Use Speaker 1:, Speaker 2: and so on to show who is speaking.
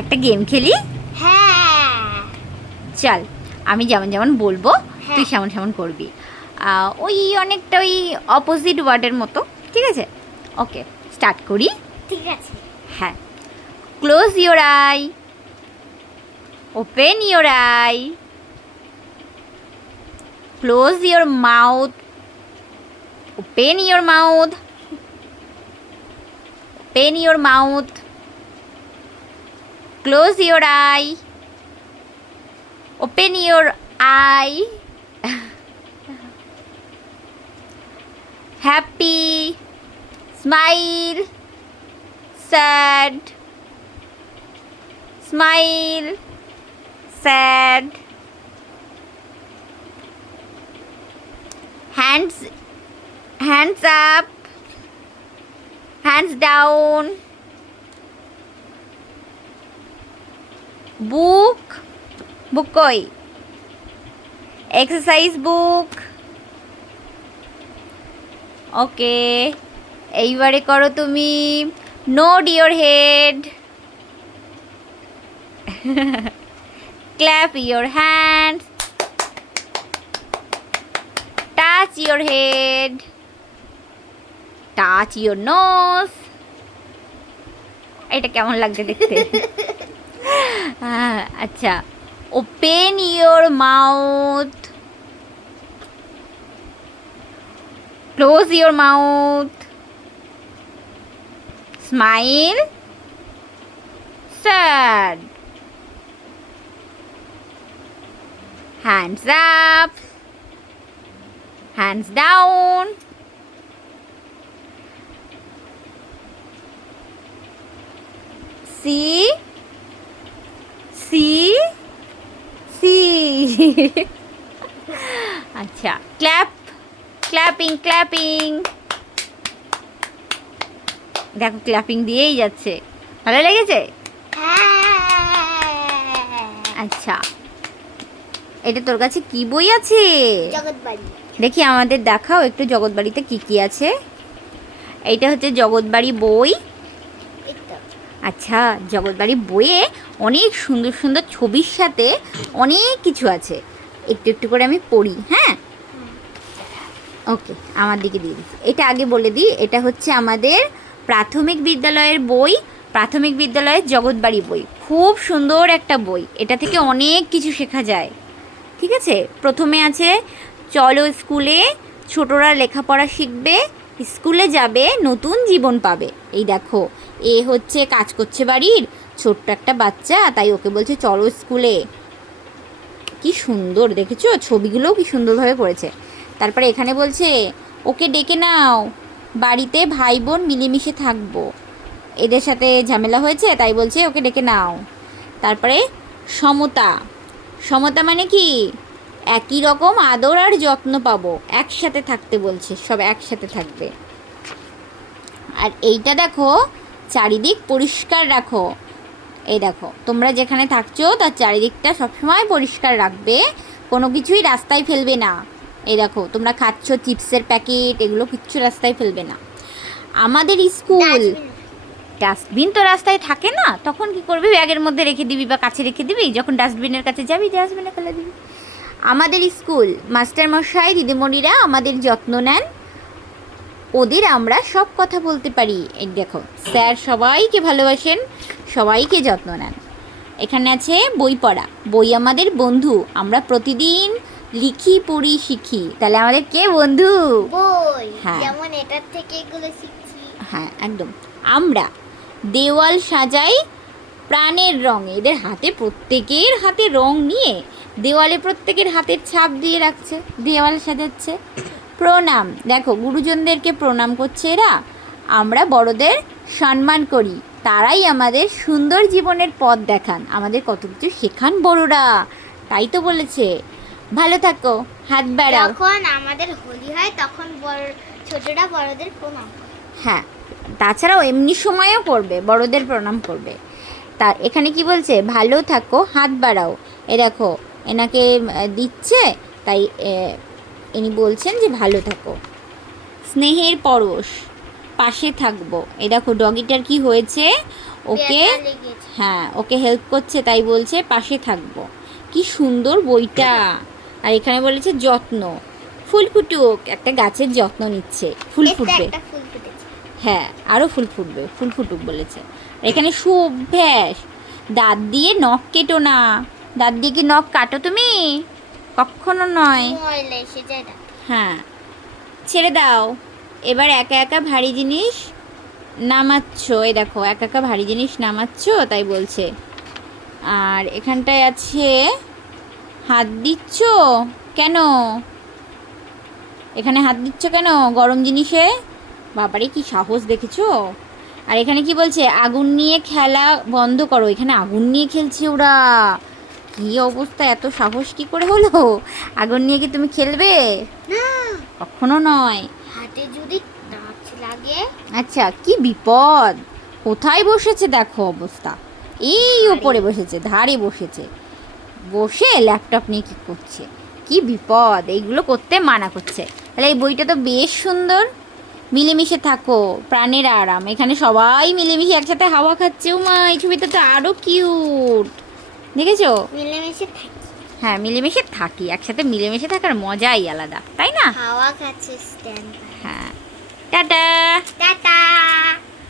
Speaker 1: একটা গেম খেলি?
Speaker 2: হ্যাঁ।
Speaker 1: চল আমি যেমন যেমন বলব তুই
Speaker 2: হ্যাঁ।
Speaker 1: সেমন সেমন করবি। ওই অনেকটা ওই অপোজিট ওয়ার্ডের মতো ঠিক আছে? ওকে স্টার্ট করি।
Speaker 2: ঠিক আছে।
Speaker 1: হ্যাঁ। Close your eye open your eye close your mouth open your mouth open your mouth Close your eye. Open your eye. Happy. Smile. Sad. Smile. Sad. Hands hands up hands down book. Book কই exercise book. Okay এইবারে করো তুমি nod your head clap your hands touch your head touch your nose এটা কেমন লাগছে দেখতে? আচ্ছা open your mouth close your mouth smile sad hands up hands down see see see আচ্ছা ক্ল্যাপ ক্ল্যাপিং ক্ল্যাপিং। দেখো ক্ল্যাপিং দিয়েই যাচ্ছে। ভালো লেগেছে?
Speaker 2: হ্যাঁ।
Speaker 1: আচ্ছা এটা তোর কাছে কি বই আছে? দেখি আমাদের দেখাও একটু জগৎবাড়িতে কি কি আছে। এইটা হচ্ছে জগৎবাড়ি বই। আচ্ছা জগৎবাড়ি বইয়ে অনেক সুন্দর সুন্দর ছবির সাথে অনেক কিছু আছে। একটু একটু করে আমি পড়ি হ্যাঁ? ওকে, আমার দিকে দিয়ে দিই। এটা আগে বলে দিই, এটা হচ্ছে আমাদের প্রাথমিক বিদ্যালয়ের বই, প্রাথমিক বিদ্যালয়ের জগৎবাড়ি বই। খুব সুন্দর একটা বই, এটা থেকে অনেক কিছু শেখা যায়। ঠিক আছে? প্রথমে আছে, চলো স্কুলে ছোটরা লেখাপড়া শিখবে, স্কুলে যাবে, নতুন জীবন পাবে। এই দেখো এ হচ্ছে কাজ করছে বাড়ির, ছোট্ট একটা বাচ্চা, তাই ওকে বলছে চলো স্কুলে। কি সুন্দর, দেখেছ? ছবিগুলোও কি সুন্দরভাবে করেছে তারপরে এখানে বলছে, ওকে ডেকে নাও, বাড়িতে ভাই বোন মিলেমিশে থাকব। এদের সাথে ঝামেলা হয়েছে, তাই বলছে ওকে ডেকে নাও। তারপরে সমতা। সমতা মানে কি? একই রকম আদর আর যত্ন পাবো, একসাথে থাকতে বলছে, সব একসাথে থাকবে। আর এইটা দেখো চারিদিক পরিষ্কার রাখো। এই দেখো, তোমরা যেখানে থাকছো, তার চারিদিকটা সবসময় পরিষ্কার রাখবে। কোনো কিছুই রাস্তায় ফেলবে না। এই দেখো, তোমরা খাচ্ছ চিপসের প্যাকেট, এগুলো কিচ্ছু রাস্তায় ফেলবে না। আমাদের স্কুল ডাস্টবিন তো রাস্তায় থাকে না, তখন কি করবি? ব্যাগের মধ্যে রেখে দিবি বা কাছে রেখে দিবি? যখন ডাস্টবিনের কাছে যাবি, ডাস্টবিনে ফেলে দিবি। আমাদের স্কুল মাস্টার মশাই দিদিমণিরা আমাদের যত্ন নেন। ওদের আমরা সব কথা বলতে পারি। এই দেখো স্যার সবাইকে ভালোবাসেন সবাইকে যত্ন নেন। এখানে আছে বই পড়া। বই আমাদের বন্ধু আমরা প্রতিদিন লিখি পড়ি শিখি। তাহলে আমাদের কে বন্ধু?
Speaker 2: বই
Speaker 1: হ্যাঁ।
Speaker 2: যেমন এটার থেকে এগুলো শিখছি।
Speaker 1: হ্যাঁ একদম। আমরা দেওয়াল সাজাই প্রাণের রঙে। এদের হাতে প্রত্যেকের হাতে রং নিয়ে দেওয়ালে প্রত্যেকের হাতের ছাপ দিয়ে রাখছে দেওয়াল সাজাচ্ছে। প্রণাম। দেখো গুরুজনদেরকে প্রণাম করছে এরা। আমরা বড়দের সম্মান করি। তারাই আমাদের সুন্দর জীবনের পথ দেখান। আমাদের কত কিছু শেখান বড়রা। তাই তো বলেছে। ভালো থাকো হাত বাড়াও।
Speaker 2: যখন আমাদের হোলি হয় তখন বড় ছোটরা বড়দের প্রণাম
Speaker 1: হ্যাঁ তাছাড়াও এমনি সময়েও করবে বড়দের প্রণাম করবে। তা এখানে কি বলছে? ভালো থাকো হাত বাড়াও। এ দেখো এনাকে দিচ্ছে তাই ইনি বলছেন যে ভালো থাকো। স্নেহের পরশ পাশে থাকব। এ দেখো ডগিটার কি হয়েছে? ওকে হ্যাঁ ওকে হেল্প করছে তাই বলছে পাশে থাকব। কি সুন্দর বইটা। আর এখানে বলেছে যত্ন। ফুল ফুটুক একটা গাছের যত্ন নিচ্ছে। ফুল ফুটবে। হ্যাঁ আরও ফুল ফুটবে ফুল ফুটুক বলেছে। এখানে সুঅভ্যাস দাঁত দিয়ে নখ কেটো না। দাঁত দিয়ে কি নখ কাটো তুমি? কখনো নয়। হ্যাঁ। ছেড়ে দাও। এবার একা একা ভারী জিনিস নামাচ্ছ। এই দেখো একা একা ভারী জিনিস নামাচ্ছ তাই বলছে। আর এখানটায় আছে হাত দিচ্ছ? কেন? এখানে হাত দিচ্ছ কেন? গরম জিনিসে? বাবারে কি সাহস দেখেছ? আর এখানে কি বলছে? আগুন নিয়ে খেলা বন্ধ করো। এখানে আগুন নিয়ে খেলছে ওরা। কি অবস্থা? এত সাহস কি করে হলো? আগুন নিয়ে কি তুমি খেলবে?
Speaker 2: না।
Speaker 1: কখনো নয়।
Speaker 2: হাতে যদি লাগে।
Speaker 1: আচ্ছা কি বিপদ? কোথায় বসেছে দেখো অবস্থা। এই ওপরে বসেছে ধারে বসেছে। বসে ল্যাপটপ নিয়ে কি করছে? কি বিপদ? এইগুলো করতে মানা করছে। তাহলে এই বইটা তো বেশ সুন্দর। মিলেমিশে থাকো প্রাণের আরাম। এখানে সবাই মিলেমিশে একসাথে হাওয়া খাচ্ছে। ও মা এই ছবিটা তো আরও কিউট দেখেছ?
Speaker 2: মিলেমিশে থাকি।
Speaker 1: হ্যাঁ মিলেমিশে থাকি একসাথে মিলেমিশে থাকার মজাই আলাদা তাই না?
Speaker 2: হাওয়া খাচ্ছে স্ট্যান্ড
Speaker 1: হ্যাঁ। টাটা!
Speaker 2: টাটা!